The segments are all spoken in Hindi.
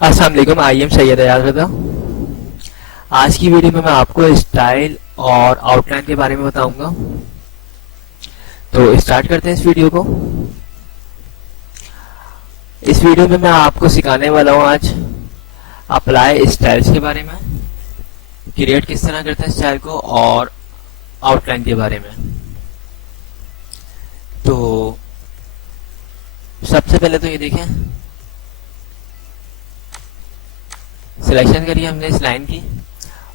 अस्सलाम वालेकुम। आई एम सैयद अयाज रज़ा। आज की वीडियो में मैं आपको स्टाइल और आउटलाइन के बारे में बताऊंगा। तो स्टार्ट करते हैं इस वीडियो को। इस वीडियो में मैं आपको सिखाने वाला हूं आज अप्लाई स्टाइल्स के बारे में, क्रिएट किस तरह करते हैं स्टाइल को, और आउटलाइन के बारे में। तो सबसे पहले तो ये देखें, सिलेक्शन करिए हमने इस लाइन की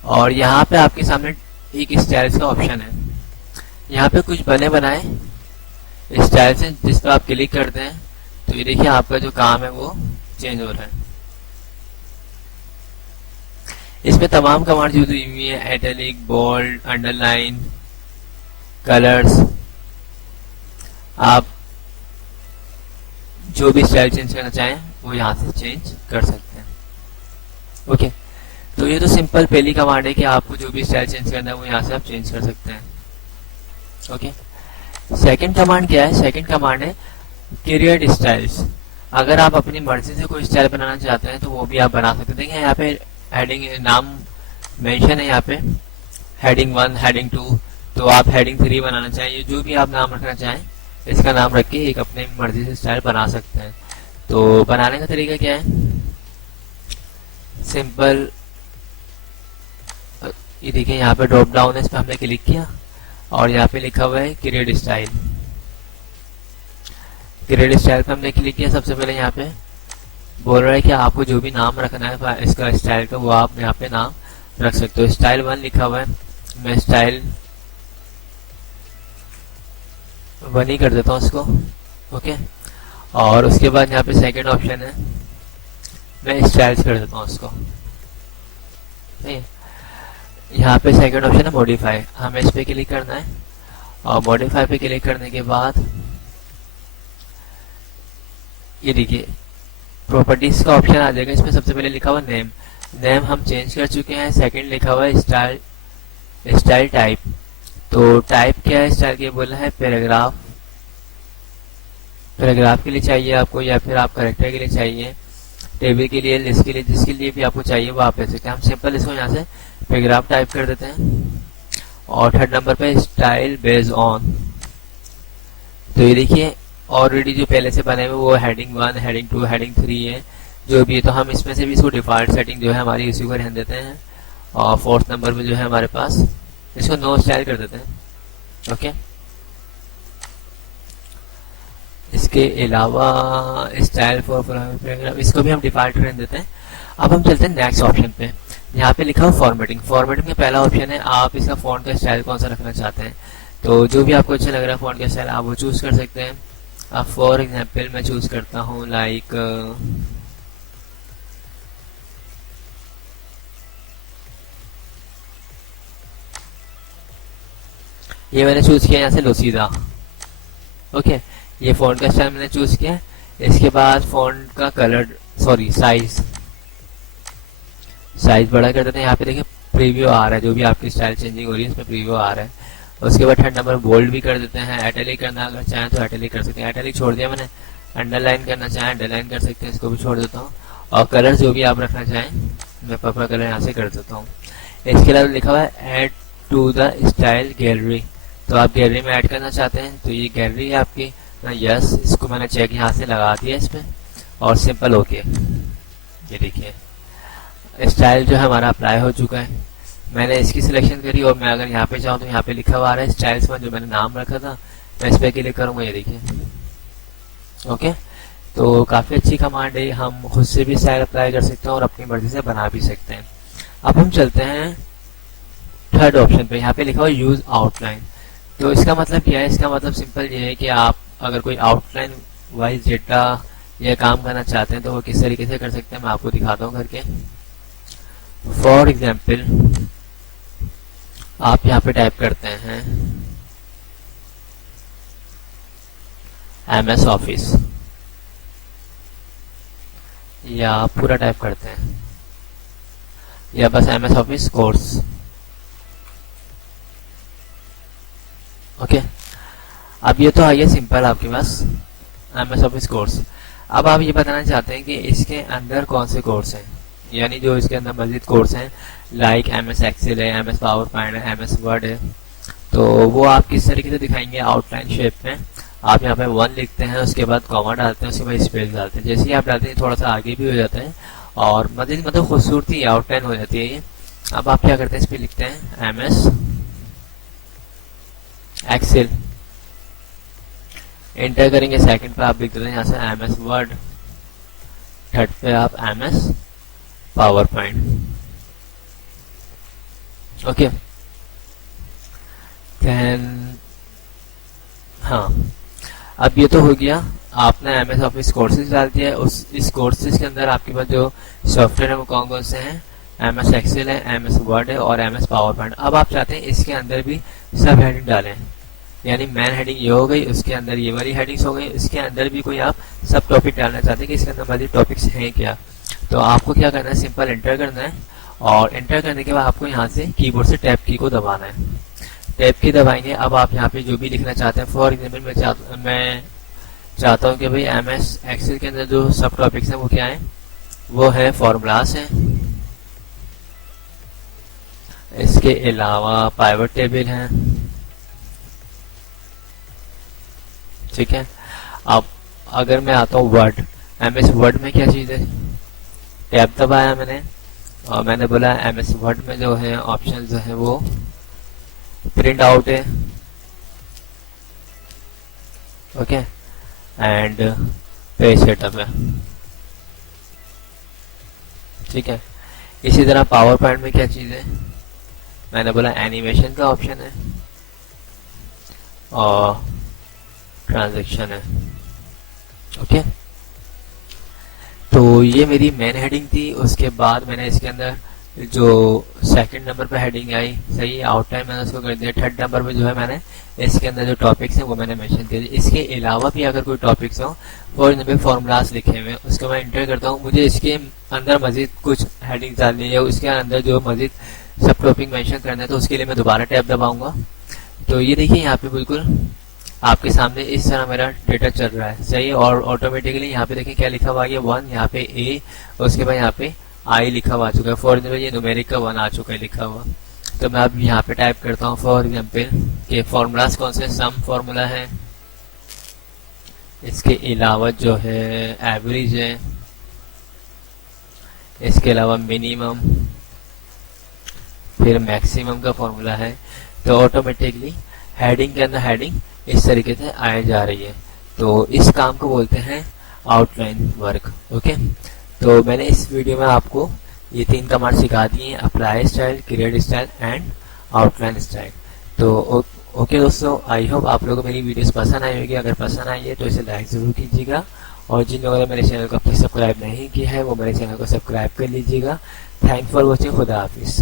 और यहाँ पे आपके सामने एक स्टाइल्स का ऑप्शन है। यहाँ पे कुछ बने बनाए स्टाइल्स हैं जिस पर आप क्लिक करते हैं तो ये देखिए आपका जो काम है वो चेंज हो रहा है। इसमें तमाम कमांड यूज हुई है, इटैलिक, बोल्ड, अंडरलाइन, कलर्स। आप जो भी स्टाइल चेंज करना चाहें वो यहाँ से चेंज कर सकते हैं। ओके, तो ये तो सिंपल पहली कमांड है कि आपको जो भी स्टाइल चेंज करना है वो यहाँ से आप चेंज कर सकते हैं। ओके, सेकंड कमांड क्या है? सेकंड कमांड है क्रिएट स्टाइल्स। अगर आप अपनी मर्जी से कोई स्टाइल बनाना चाहते हैं तो वो भी आप बना सकते हैं। देखिए यहाँ पे हेडिंग नाम मेंशन है, यहाँ पे हेडिंग 1, हेडिंग 2, तो आप हेडिंग 3 बनाना चाहिए, जो भी आप नाम रखना चाहें इसका नाम रख के एक अपने मर्जी से स्टाइल बना सकते हैं। तो बनाने का तरीका क्या है? सिंपल, ये देखिए यहाँ पे ड्रॉप डाउन है, इस पर हमने क्लिक किया और यहाँ पे लिखा हुआ है क्रिएट स्टाइल। क्रिएट स्टाइल पे हमने क्लिक किया। सबसे पहले यहाँ पे बोल रहा है कि आपको जो भी नाम रखना है इसका स्टाइल का वो आप यहाँ पे नाम रख सकते हो। स्टाइल 1 लिखा हुआ है, मैं स्टाइल 1 ही कर देता हूँ इसको। ओके, और उसके बाद यहाँ पे सेकंड ऑप्शन है, मैं स्टाइल्स कर देता हूँ उसको। यहाँ पे सेकंड ऑप्शन है मॉडिफाई, हमें इस पे क्लिक करना है और मॉडिफाई पे क्लिक करने के बाद ये देखिए प्रॉपर्टीज का ऑप्शन आ जाएगा। इसमें सबसे पहले लिखा हुआ नेम, नेम हम चेंज कर चुके हैं। सेकंड लिखा हुआ है स्टाइल, स्टाइल टाइप, तो टाइप क्या है स्टाइल के? बोला है पैराग्राफ, पैराग्राफ के लिए चाहिए आपको या फिर आप करेक्टर के लिए चाहिए, टेबल के लिए, लिस्ट के लिए, जिसके लिए भी आपको चाहिए वो आप ले सकते हैं। हम सिंपल इसको यहाँ से पैराग्राफ टाइप कर देते हैं। और थर्ड नंबर पे स्टाइल बेस्ड ऑन, तो ये देखिए ऑलरेडी जो पहले से बने हुए वो हेडिंग 1, हेडिंग 2, हेडिंग 3 है, जो भी है। तो हम इसमें से भी इसको डिफॉल्ट सेटिंग जो है हमारी उसी को रहने देते हैं और फोर्थ नंबर पे जो है हमारे पास इसको नो स्टाइल कर देते हैं। ओके, इसके अलावा स्टाइल फॉर पैराग्राफ इसको भी हम डिफॉल्ट रहने देते हैं। अब हम चलते हैं नेक्स्ट ऑप्शन पे। यहाँ पे लिखा हुआ फॉर्मेटिंग। फॉर्मेटिंग में पहला ऑप्शन है आप इसका फॉन्ट का स्टाइल कौन सा रखना चाहते हैं, तो जो भी आपको अच्छा लग रहा है फॉन्ट का स्टाइल आप वो चूज कर सकते हैं। अब फॉर एग्जाम्पल मैं चूज करता हूँ लाइक ये मैंने चूज किया यहाँ से लोसीदा। ओके, ये फॉन्ट का स्टाइल मैंने चूज किया। इसके बाद फॉन्ट का कलर, सॉरी साइज, साइज बड़ा कर देते हैं। यहाँ पे देखिए प्रीव्यू आ रहा है, जो भी आपकी स्टाइल चेंजिंग हो रही है इसमें प्रीव्यू आ रहा है। उसके बाद थर्ड नंबर बोल्ड भी कर देते हैं। इटैलिक करना अगर चाहें तो इटैलिक कर सकते हैं, इटैलिक छोड़ दिया मैंने। अंडरलाइन करना चाहें अंडरलाइन कर सकते हैं, इसको भी छोड़ देता हूँ। और कलर जो भी आप रखना चाहें, मैं पर्पल कलर यहाँ से कर देता हूँ। इसके अलावा लिखा हुआ है add to the style gallery, तो आप गैलरी में ऐड करना चाहते हैं तो ये गैलरी है आपकी। यस, इसको मैंने चेक यहाँ से लगा दिया इस पर और सिंपल ओके। ये देखिए स्टाइल जो है हमारा अप्लाई हो चुका है। मैंने इसकी सिलेक्शन करी और मैं अगर यहाँ पे चाहूँ तो यहाँ पे लिखा हुआ आ रहा है स्टाइल्स में, जो मैंने नाम रखा था मैं इस पर क्लिक करूँगा। ये देखिए ओके, तो काफ़ी अच्छी कमांड है, हम खुद से भी स्टाइल अप्लाई कर सकते हैं और अपनी मर्जी से बना भी सकते हैं। अब हम चलते हैं थर्ड ऑप्शन पे। यहाँ पे लिखा हुआ यूज आउटलाइन, तो इसका मतलब क्या है? इसका मतलब सिंपल ये है कि आप अगर कोई आउटलाइन वाइज डेटा या काम करना चाहते हैं तो वो किस तरीके से कर सकते हैं, मैं आपको दिखाता हूँ करके। फॉर एग्जाम्पल आप यहाँ पे टाइप करते हैं MS ऑफिस, या पूरा टाइप करते हैं, या बस MS ऑफिस कोर्स। ओके, अब ये तो आइए सिंपल आपके पास MS ऑफिस कोर्स। अब आप ये बताना चाहते हैं कि इसके अंदर कौन से कोर्स हैं, यानी जो इसके अंदर मजीद कोर्स हैं लाइक MS एक्सेल है, MS पावर पॉइंट है, MS वर्ड है, तो वो आप किस तरीके से दिखाएंगे आउटलाइन शेप में। आप यहाँ पे 1 लिखते हैं, उसके बाद कॉमा डालते हैं, उसके बाद स्पेस डालते हैं। जैसे ही आप डालते हैं थोड़ा सा आगे भी हो जाता है और मजीद मतलब खूबसूरती आउटलाइन हो जाती है ये। अब आप क्या करते हैं, इस पर लिखते हैं MS एक्सेल, एंटर करेंगे। सेकंड पे आप लिख देते हैं यहाँ से MS वर्ड, थर्ड पे आप MS PowerPoint. Okay, then हाँ, अब ये तो हो गया, आपने MS ऑफिस कोर्सेज डाल दिया है। उस इस कोर्सेज के अंदर आपके पास जो सॉफ्टवेयर है वो कौन कौन से हैं, MS एक्सेल है, MS वर्ड है और MS पावर पॉइंट। अब आप चाहते हैं इसके अंदर भी सब हेडिंग डालें, यानी मेन हेडिंग ये हो गई, उसके अंदर ये वाली हेडिंग्स हो गई, इसके अंदर भी कोई आप सब टॉपिक डालना चाहते हैं कि इसके अंदर मजीद टॉपिक्स हैं क्या। तो आपको क्या करना है, सिंपल एंटर करना है और एंटर करने के बाद आपको यहाँ से कीबोर्ड से टैब की को दबाना है। टैब की दबाएंगे। अब आप यहाँ पे जो भी लिखना चाहते हैं, फॉर एग्जाम्पल मैं चाहता हूँ कि भाई MS एक्सेल के अंदर जो सब टॉपिक्स हैं वो क्या है, वो है फॉर्मूलास हैं, इसके अलावा पाइवट टेबल हैं, ठीक है। अब अगर मैं आता हूँ वर्ड, MS वर्ड में क्या चीज़ है, टैब दबाया मैंने और मैंने बोला MS वर्ड में जो है ऑप्शन जो है वो प्रिंट आउट है, ओके, एंड पेज सेटअप है, ठीक है। इसी तरह पावर पॉइंट में क्या चीज़ है, मैंने बोला एनिमेशन का ऑप्शन है और ट्रांजैक्शन है, ओके। तो ये मेरी मेन हेडिंग थी। उसके बाद मैंने इसके अंदर जो सेकंड नंबर पे हेडिंग आई, सही आउटलाइन मैंने उसको कर दिया। थर्ड नंबर पे जो है मैंने इसके अंदर जो टॉपिक्स हैं वो मैंने मेंशन कर दिए। इसके अलावा भी अगर कोई टॉपिक्स हो, फॉर एग्जाम्पल फॉर्मूलास लिखे हुए, उसको मैं एंटर करता हूँ, मुझे इसके अंदर मजीद कुछ हेडिंग डालनी है, उसके अंदर जो मजीद सब टॉपिक मेंशन करना है, तो उसके लिए मैं दोबारा टैब दबाऊंगा। तो ये देखिए यहाँ पे बिल्कुल आपके सामने इस तरह मेरा डेटा चल रहा है, सही। और ऑटोमेटिकली यहाँ पे देखिए क्या लिखा हुआ है, 1 यहाँ पे A, उसके बाद यहाँ पे I लिखा हुआ आ चुका है। फॉर एग्जाम्पल ये न्यूमेरिक का 1 आ चुका है लिखा हुआ। तो मैं अब यहाँ पे टाइप करता हूँ फॉर एग्जाम्पल के फॉर्मूलाज कौन से, सम फॉर्मूला है, इसके अलावा जो है एवरेज है, इसके अलावा मिनिमम, फिर मैक्सिमम का फॉर्मूला है। तो ऑटोमेटिकली हेडिंग के अंदर हेडिंग इस तरीके से आए जा रही है। तो इस काम को बोलते हैं आउटलाइन वर्क, ओके। तो मैंने इस वीडियो में आपको ये 3 कमांड सिखा दिए हैं, apply style, create style and outline style. तो ओके दोस्तों, आई होप आप लोगों को मेरी वीडियोस पसंद आई होगी। अगर पसंद आई है तो इसे लाइक ज़रूर कीजिएगा और जिन लोगों ने मेरे चैनल को अब तक सब्सक्राइब नहीं किया है वो मेरे चैनल को सब्सक्राइब कर लीजिएगा। थैंक फॉर वॉचिंग, खुदा हाफिज़।